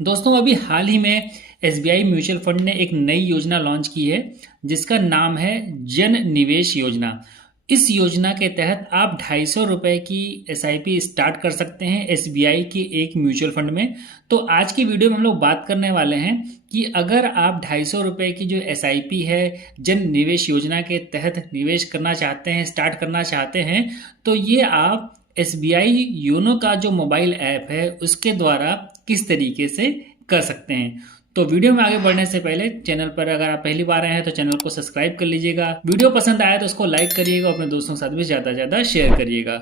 दोस्तों अभी हाल ही में एसबीआई म्यूचुअल फंड ने एक नई योजना लॉन्च की है जिसका नाम है जन निवेश योजना। इस योजना के तहत आप 250 रुपये की एसआईपी स्टार्ट कर सकते हैं एसबीआई के एक म्यूचुअल फंड में। तो आज की वीडियो में हम लोग बात करने वाले हैं कि अगर आप 250 रुपये की जो एसआईपी है जन निवेश योजना के तहत निवेश करना चाहते हैं, स्टार्ट करना चाहते हैं, तो ये आप एसबीआई योनो का जो मोबाइल ऐप है उसके द्वारा किस तरीके से कर सकते हैं। तो वीडियो में आगे बढ़ने से पहले चैनल पर अगर आप पहली बार आए हैं तो चैनल को सब्सक्राइब कर लीजिएगा। वीडियो पसंद आया तो उसको लाइक करिएगा, अपने दोस्तों के साथ भी ज़्यादा से ज़्यादा शेयर करिएगा।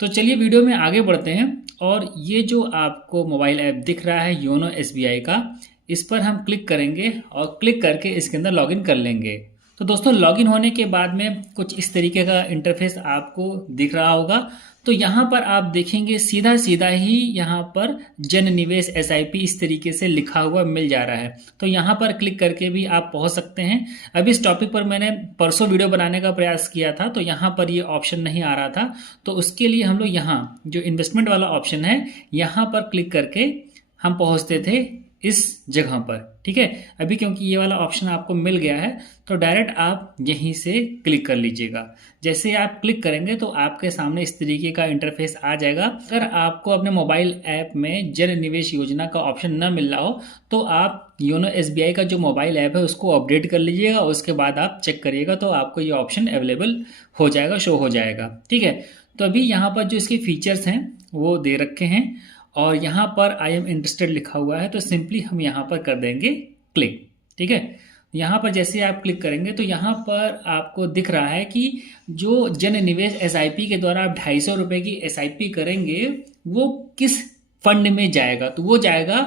तो चलिए वीडियो में आगे बढ़ते हैं। और ये जो आपको मोबाइल ऐप दिख रहा है योनो एसबीआई का, इस पर हम क्लिक करेंगे और क्लिक करके इसके अंदर लॉगिन कर लेंगे। तो दोस्तों लॉगिन होने के बाद में कुछ इस तरीके का इंटरफेस आपको दिख रहा होगा। तो यहाँ पर आप देखेंगे सीधा सीधा ही यहाँ पर जन निवेश एसआईपी इस तरीके से लिखा हुआ मिल जा रहा है। तो यहाँ पर क्लिक करके भी आप पहुँच सकते हैं। अभी इस टॉपिक पर मैंने परसों वीडियो बनाने का प्रयास किया था तो यहाँ पर ये ऑप्शन नहीं आ रहा था। तो उसके लिए हम लोग यहाँ जो इन्वेस्टमेंट वाला ऑप्शन है यहाँ पर क्लिक करके हम पहुँचते थे इस जगह पर। ठीक है, अभी क्योंकि ये वाला ऑप्शन आपको मिल गया है तो डायरेक्ट आप यहीं से क्लिक कर लीजिएगा। जैसे आप क्लिक करेंगे तो आपके सामने इस तरीके का इंटरफेस आ जाएगा। अगर आपको अपने मोबाइल ऐप में जन निवेश योजना का ऑप्शन न मिल रहा हो तो आप योनो एसबीआई का जो मोबाइल ऐप है उसको अपडेट कर लीजिएगा। उसके बाद आप चेक करिएगा तो आपको ये ऑप्शन अवेलेबल हो जाएगा, शो हो जाएगा। ठीक है, तो अभी यहाँ पर जो इसके फीचर्स हैं वो दे रखे हैं और यहाँ पर आई एम इंटरेस्टेड लिखा हुआ है तो सिंपली हम यहाँ पर कर देंगे क्लिक। ठीक है, यहाँ पर जैसे आप क्लिक करेंगे तो यहाँ पर आपको दिख रहा है कि जो जन निवेश एसआईपी के द्वारा आप 250 रुपये की एसआईपी करेंगे वो किस फंड में जाएगा। तो वो जाएगा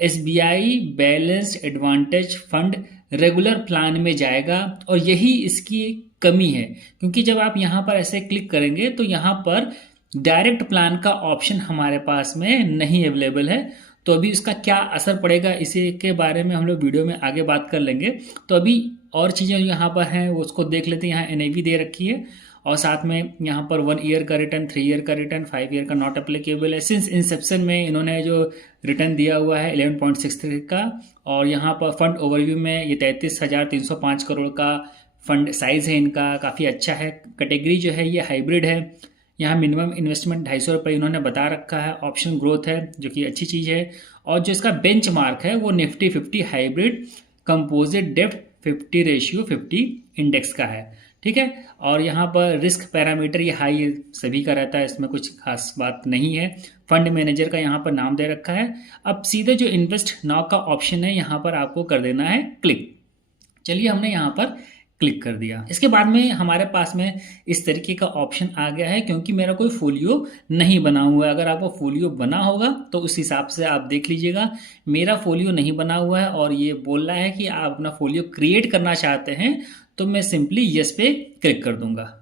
SBI balanced advantage fund regular plan में जाएगा। और यही इसकी कमी है क्योंकि जब आप यहाँ पर ऐसे क्लिक करेंगे तो यहाँ पर डायरेक्ट प्लान का ऑप्शन हमारे पास में नहीं अवेलेबल है। तो अभी इसका क्या असर पड़ेगा इसी के बारे में हम लोग वीडियो में आगे बात कर लेंगे। तो अभी और चीज़ें यहाँ पर हैं वो उसको देख लेते हैं। यहाँ एनएवी दे रखी है और साथ में यहाँ पर 1 ईयर का रिटर्न, 3 ईयर का रिटर्न, 5 ईयर का नॉट अप्लीकेबल है। सिंस इंसेप्शन में इन्होंने जो रिटर्न दिया हुआ है 11.63 का। और यहाँ पर फंड ओवरव्यू में ये 33,305 करोड़ का फंड साइज है इनका, काफ़ी अच्छा है। कैटेगरी जो है ये हाइब्रिड है। यहाँ मिनिमम इन्वेस्टमेंट 250 रुपये इन्होंने बता रखा है। ऑप्शन ग्रोथ है जो कि अच्छी चीज़ है। और जो इसका बेंच मार्क है वो Nifty 50 hybrid composite depth 50/50 index का है। ठीक है, और यहाँ पर रिस्क पैरामीटर ये हाई सभी का रहता है, इसमें कुछ खास बात नहीं है। फंड मैनेजर का यहाँ पर नाम दे रखा है। अब सीधे जो इन्वेस्ट नाउ का ऑप्शन है यहाँ पर आपको कर देना है क्लिक। चलिए हमने यहाँ पर क्लिक कर दिया। इसके बाद में हमारे पास में इस तरीके का ऑप्शन आ गया है क्योंकि मेरा कोई फोलियो नहीं बना हुआ है। अगर आपका फोलियो बना होगा तो उस हिसाब से आप देख लीजिएगा। मेरा फोलियो नहीं बना हुआ है और ये बोल रहा है कि आप अपना फोलियो क्रिएट करना चाहते हैं तो मैं सिंपली यस पे क्लिक कर दूंगा।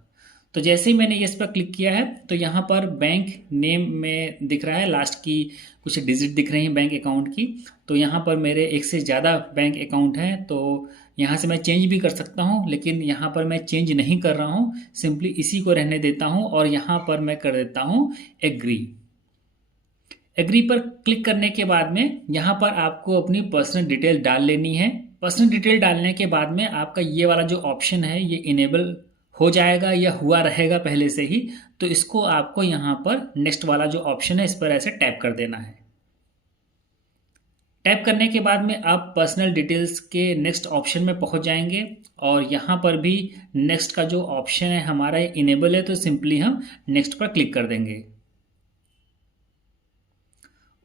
तो जैसे ही मैंने यस पर क्लिक किया है तो यहाँ पर बैंक नेम में दिख रहा है, लास्ट की कुछ डिजिट दिख रही हैं बैंक अकाउंट की। तो यहाँ पर मेरे एक से ज़्यादा बैंक अकाउंट हैं तो यहाँ से मैं चेंज भी कर सकता हूँ, लेकिन यहाँ पर मैं चेंज नहीं कर रहा हूँ, सिंपली इसी को रहने देता हूँ। और यहाँ पर मैं कर देता हूँ एग्री। एग्री पर क्लिक करने के बाद में यहाँ पर आपको अपनी पर्सनल डिटेल डाल लेनी है। पर्सनल डिटेल डालने के बाद में आपका ये वाला जो ऑप्शन है ये इनेबल हो जाएगा या हुआ रहेगा पहले से ही। तो इसको आपको यहाँ पर नेक्स्ट वाला जो ऑप्शन है इस पर ऐसे टैप कर देना है। टैप करने के बाद में आप पर्सनल डिटेल्स के नेक्स्ट ऑप्शन में पहुंच जाएंगे और यहाँ पर भी नेक्स्ट का जो ऑप्शन है हमारा इनेबल है तो सिंपली हम नेक्स्ट पर क्लिक कर देंगे।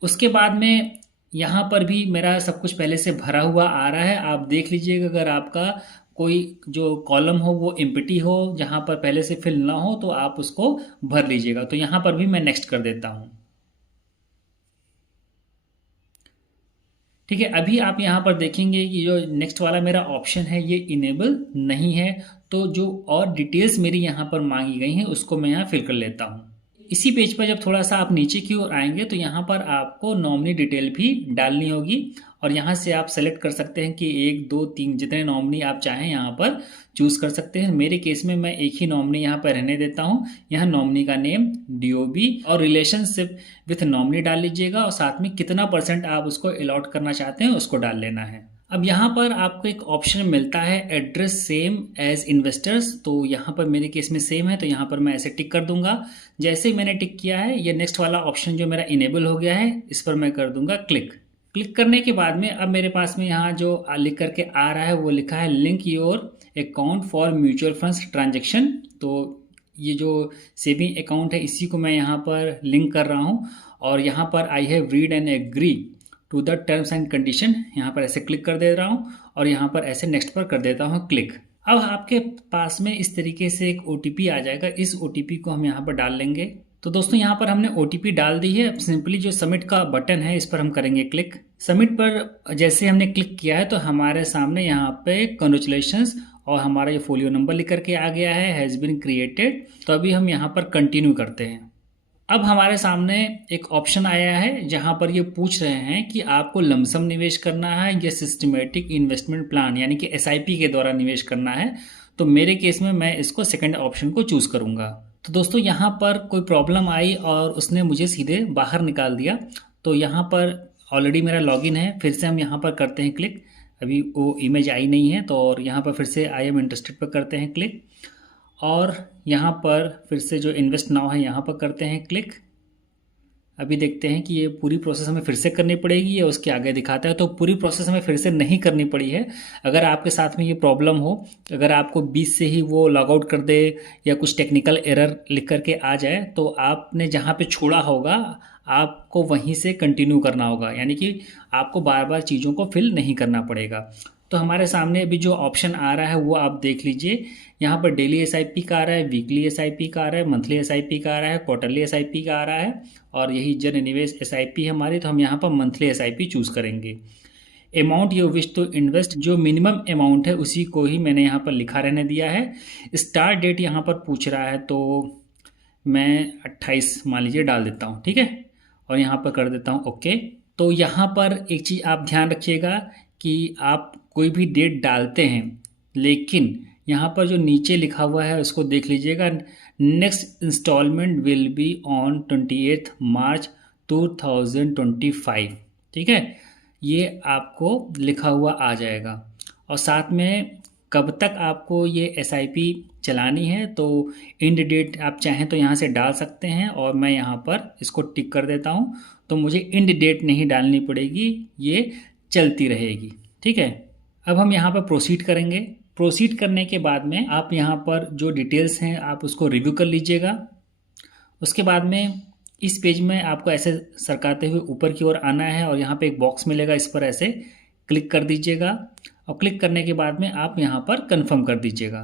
उसके बाद में यहाँ पर भी मेरा सब कुछ पहले से भरा हुआ आ रहा है। आप देख लीजिएगा अगर आपका कोई जो कॉलम हो वो एम्प्टी हो, जहाँ पर पहले से फिल ना हो तो आप उसको भर लीजिएगा। तो यहाँ पर भी मैं नेक्स्ट कर देता हूँ। ठीक है, अभी आप यहाँ पर देखेंगे कि जो नेक्स्ट वाला मेरा ऑप्शन है ये इनेबल नहीं है। तो जो और डिटेल्स मेरी यहाँ पर मांगी गई हैं उसको मैं यहाँ फिल कर लेता हूँ। इसी पेज पर जब थोड़ा सा आप नीचे की ओर आएंगे तो यहाँ पर आपको नॉमिनी डिटेल भी डालनी होगी और यहाँ से आप सेलेक्ट कर सकते हैं कि 1 2 3 जितने नॉमिनी आप चाहें यहाँ पर चूज कर सकते हैं। मेरे केस में मैं एक ही नॉमिनी यहाँ पर रहने देता हूँ। यहाँ नॉमिनी का नेम, डीओबी और रिलेशनशिप विथ नॉमिनी डाल लीजिएगा और साथ में कितना % आप उसको अलॉट करना चाहते हैं उसको डाल लेना है। अब यहाँ पर आपको एक ऑप्शन मिलता है एड्रेस सेम एज इन्वेस्टर्स, तो यहाँ पर मेरे केस में सेम है तो यहाँ पर मैं ऐसे टिक कर दूंगा। जैसे ही मैंने टिक किया है ये नेक्स्ट वाला ऑप्शन जो मेरा इनेबल हो गया है इस पर मैं कर दूंगा क्लिक। क्लिक करने के बाद में अब मेरे पास में यहाँ जो लिख करके आ रहा है वो लिखा है link your account for mutual funds transaction. तो ये जो सेविंग अकाउंट है इसी को मैं यहाँ पर लिंक कर रहा हूँ और यहाँ पर I have read and agree to the terms and condition, यहाँ पर ऐसे क्लिक कर दे रहा हूँ और यहाँ पर ऐसे नेक्स्ट पर कर देता हूँ क्लिक। अब आपके पास में इस तरीके से एक ओटीपी आ जाएगा, इस ओटीपी को हम यहाँ पर डाल लेंगे। तो दोस्तों यहाँ पर हमने ओटीपी डाल दी है। अब सिंपली जो सबमिट का बटन है इस पर हम करेंगे क्लिक। सबमिट पर जैसे हमने क्लिक किया है तो हमारे सामने यहाँ पे कॉन्ग्रेचुलेशंस और हमारा ये फोलियो नंबर लिख करके आ गया है, हैज़ बीन क्रिएटेड। तो अभी हम यहाँ पर कंटिन्यू करते हैं। अब हमारे सामने एक ऑप्शन आया है जहां पर ये पूछ रहे हैं कि आपको लमसम निवेश करना है या सिस्टमेटिक इन्वेस्टमेंट प्लान यानी कि एसआईपी के द्वारा निवेश करना है। तो मेरे केस में मैं इसको सेकंड ऑप्शन को चूज करूंगा। तो दोस्तों यहाँ पर कोई प्रॉब्लम आई और उसने मुझे सीधे बाहर निकाल दिया। तो यहाँ पर ऑलरेडी मेरा लॉगिन है, फिर से हम यहाँ पर करते हैं क्लिक। अभी वो इमेज आई नहीं है तो और यहाँ पर फिर से आई एम इंटरेस्टेड पर करते हैं क्लिक और यहाँ पर फिर से जो इन्वेस्ट नाउ है यहाँ पर करते हैं क्लिक। अभी देखते हैं कि ये पूरी प्रोसेस हमें फिर से करनी पड़ेगी या उसके आगे दिखाता है। तो पूरी प्रोसेस हमें फिर से नहीं करनी पड़ी है। अगर आपके साथ में ये प्रॉब्लम हो, अगर आपको बीच से ही वो लॉग आउट कर दे या कुछ टेक्निकल एरर लिख करके आ जाए तो आपने जहाँ पे छोड़ा होगा आपको वहीं से कंटिन्यू करना होगा, यानी कि आपको बार बार चीज़ों को फिल नहीं करना पड़ेगा। तो हमारे सामने अभी जो ऑप्शन आ रहा है वो आप देख लीजिए। यहाँ पर डेली एसआईपी का आ रहा है, वीकली एसआईपी का आ रहा है, मंथली एसआईपी का आ रहा है, क्वार्टरली एसआईपी का आ रहा है और यही जन निवेश एसआईपी हमारी। तो हम यहाँ पर मंथली एसआईपी चूज़ करेंगे। Amount you wish to invest, जो मिनिमम अमाउंट है उसी को ही मैंने यहाँ पर लिखा रहने दिया है। स्टार्ट डेट यहाँ पर पूछ रहा है तो मैं 28 मान लीजिए डाल देता हूँ, ठीक है, और यहाँ पर कर देता हूँ ओके। तो यहाँ पर एक चीज़ आप ध्यान रखिएगा कि आप कोई भी डेट डालते हैं लेकिन यहाँ पर जो नीचे लिखा हुआ है उसको देख लीजिएगा। Next installment will be on 28 March 2025, ठीक है, ये आपको लिखा हुआ आ जाएगा। और साथ में कब तक आपको ये एसआईपी चलानी है तो एंड डेट आप चाहें तो यहाँ से डाल सकते हैं और मैं यहाँ पर इसको टिक कर देता हूँ। तो मुझे एंड डेट नहीं डालनी पड़ेगी, ये चलती रहेगी, ठीक है। अब हम यहाँ पर प्रोसीड करेंगे। प्रोसीड करने के बाद में आप यहाँ पर जो डिटेल्स हैं आप उसको रिव्यू कर लीजिएगा। उसके बाद में इस पेज में आपको ऐसे सरकाते हुए ऊपर की ओर आना है और यहाँ पे एक बॉक्स मिलेगा, इस पर ऐसे क्लिक कर दीजिएगा और क्लिक करने के बाद में आप यहाँ पर कंफर्म कर दीजिएगा।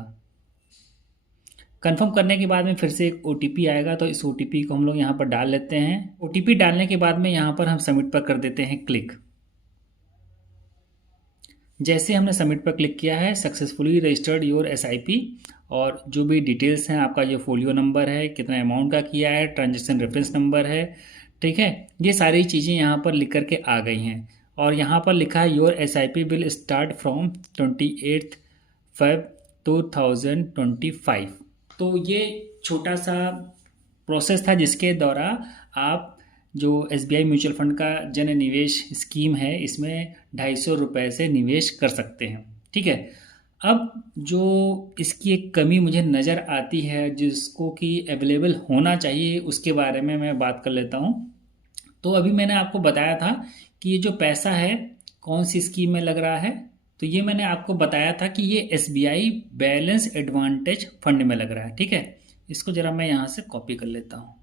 कंफर्म करने के बाद में फिर से एक ओटीपी आएगा तो इस ओटीपी को हम लोग यहाँ पर डाल लेते हैं। ओटीपी डालने के बाद में यहाँ पर हम सबमिट पर कर देते हैं क्लिक। जैसे हमने सबमिट पर क्लिक किया है सक्सेसफुली रजिस्टर्ड योर एसआईपी और जो भी डिटेल्स हैं, आपका ये फोलियो नंबर है, कितना अमाउंट का किया है, ट्रांजेक्शन रेफरेंस नंबर है, ठीक है, ये सारी चीज़ें यहाँ पर लिख करके आ गई हैं। और यहाँ पर लिखा है your SIP will start from 28 Feb 2025। तो ये छोटा सा प्रोसेस था जिसके द्वारा आप जो एसबीआई म्यूचुअल फंड का जन निवेश स्कीम है इसमें 250 रुपये से निवेश कर सकते हैं, ठीक है। अब जो इसकी एक कमी मुझे नज़र आती है जिसको कि अवेलेबल होना चाहिए उसके बारे में मैं बात कर लेता हूँ। तो अभी मैंने आपको बताया था कि ये जो पैसा है कौन सी स्कीम में लग रहा है, तो ये मैंने आपको बताया था कि ये एसबीआई बैलेंस एडवांटेज फंड में लग रहा है, ठीक है। इसको ज़रा मैं यहाँ से कॉपी कर लेता हूँ।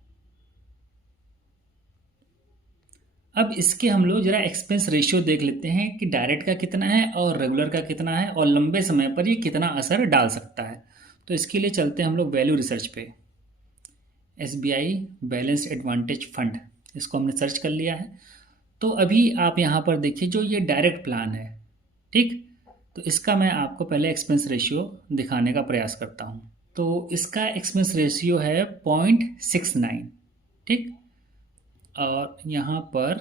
अब इसके हम लोग जरा एक्सपेंस रेशियो देख लेते हैं कि डायरेक्ट का कितना है और रेगुलर का कितना है और लंबे समय पर ये कितना असर डाल सकता है। तो इसके लिए चलते हैं हम लोग वैल्यू रिसर्च पे। एसबीआई बैलेंस एडवांटेज फंड, इसको हमने सर्च कर लिया है। तो अभी आप यहाँ पर देखिए जो ये डायरेक्ट प्लान है, ठीक, तो इसका मैं आपको पहले एक्सपेंस रेशियो दिखाने का प्रयास करता हूँ। तो इसका एक्सपेंस रेशियो है 0.69, ठीक। और यहाँ पर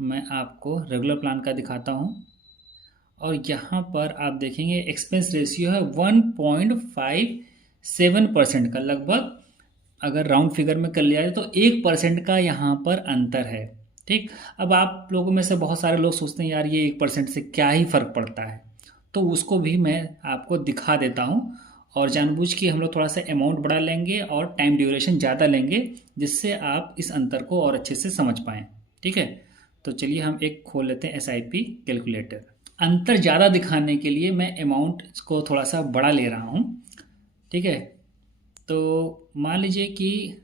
मैं आपको रेगुलर प्लान का दिखाता हूँ, और यहाँ पर आप देखेंगे एक्सपेंस रेशियो है 1.57% का लगभग। अगर राउंड फिगर में कर लिया जाए तो 1% का यहाँ पर अंतर है। ठीक। अब आप लोगों में से बहुत सारे लोग सोचते हैं यार ये 1% से क्या ही फ़र्क पड़ता है, तो उसको भी मैं आपको दिखा देता हूँ। और जानबूझ के हम लोग थोड़ा सा अमाउंट बढ़ा लेंगे और टाइम ड्यूरेशन ज़्यादा लेंगे, जिससे आप इस अंतर को और अच्छे से समझ पाएँ। ठीक है, तो चलिए हम एक खोल लेते हैं एसआईपी कैलकुलेटर। अंतर ज़्यादा दिखाने के लिए मैं अमाउंट को थोड़ा सा बड़ा ले रहा हूँ। ठीक है, तो मान लीजिए कि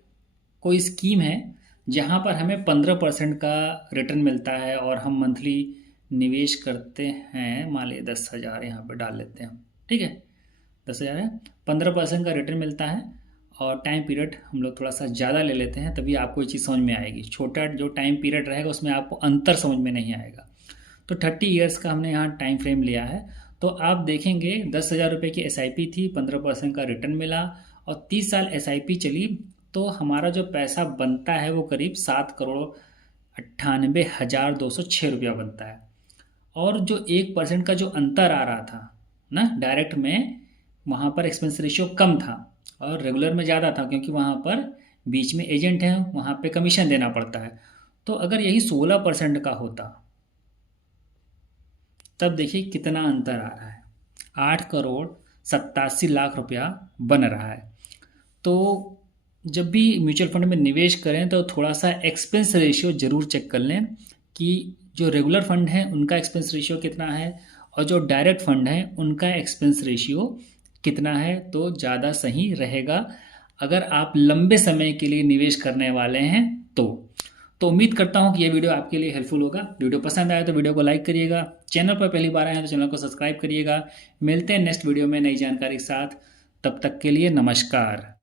कोई स्कीम है जहाँ पर हमें 15% का रिटर्न मिलता है और हम मंथली निवेश करते हैं। मान लीजिए 10,000 यहाँ पर डाल लेते हैं हम। ठीक है, 10,000 है, 15% का रिटर्न मिलता है और टाइम पीरियड हम लोग थोड़ा सा ज़्यादा ले लेते हैं, तभी आपको ये चीज़ समझ में आएगी। छोटा जो टाइम पीरियड रहेगा उसमें आपको अंतर समझ में नहीं आएगा। तो 30 ईयर्स का हमने यहाँ टाइम फ्रेम लिया है। तो आप देखेंगे 10,000 रुपये की एसआईपी थी, 15% का रिटर्न मिला और 30 साल एसआईपी चली, तो हमारा जो पैसा बनता है वो करीब 7,98,206 रुपया बनता है। और जो 1% का जो अंतर आ रहा था ना डायरेक्ट में, वहाँ पर एक्सपेंस रेशियो कम था और रेगुलर में ज़्यादा था, क्योंकि वहाँ पर बीच में एजेंट है, वहाँ पे कमीशन देना पड़ता है। तो अगर यही 16% का होता तब देखिए कितना अंतर आ रहा है, 8,87,00,000 रुपया बन रहा है। तो जब भी म्यूचुअल फंड में निवेश करें तो थोड़ा सा एक्सपेंस रेशियो ज़रूर चेक कर लें कि जो रेगुलर फंड है उनका एक्सपेंस रेशियो कितना है और जो डायरेक्ट फंड है उनका एक्सपेंस रेशियो कितना है, तो ज़्यादा सही रहेगा अगर आप लंबे समय के लिए निवेश करने वाले हैं। तो उम्मीद करता हूँ कि ये वीडियो आपके लिए हेल्पफुल होगा। वीडियो पसंद आया तो वीडियो को लाइक करिएगा, चैनल पर पहली बार आए हैं तो चैनल को सब्सक्राइब करिएगा। मिलते हैं नेक्स्ट वीडियो में नई जानकारी के साथ, तब तक के लिए नमस्कार।